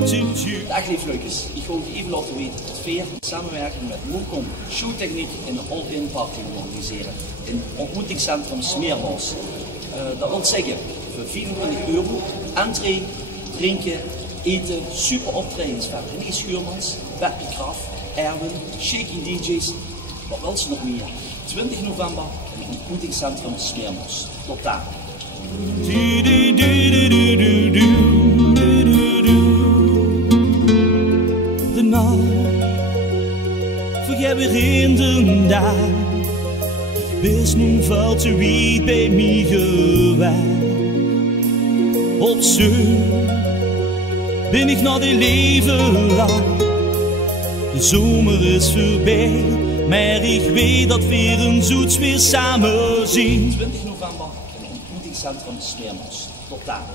Dag lieve leukers, ik wil even laten weten dat Veer in samenwerking met Moelkom Showtechniek in een all-in party wil organiseren in het ontmoetingscentrum Smeermans. Dat wil zeggen, voor €24, entree, drinken, eten, super optredens van René Schuurmans, Beppie Graf, Erwin, Shaky DJ's, wat wil ze nog meer? 20 november in het ontmoetingscentrum Smeermans. Tot daar. De nacht vergeet weer in de dag. Best nu valt ze weer bij mij gewaar. Op zee ben ik nog die leven lang. De zomer is voorbij, maar ik weet dat we een zoets weer samen zien. 20 november in het ontmoetingscentrum Smeermans. Tot daar.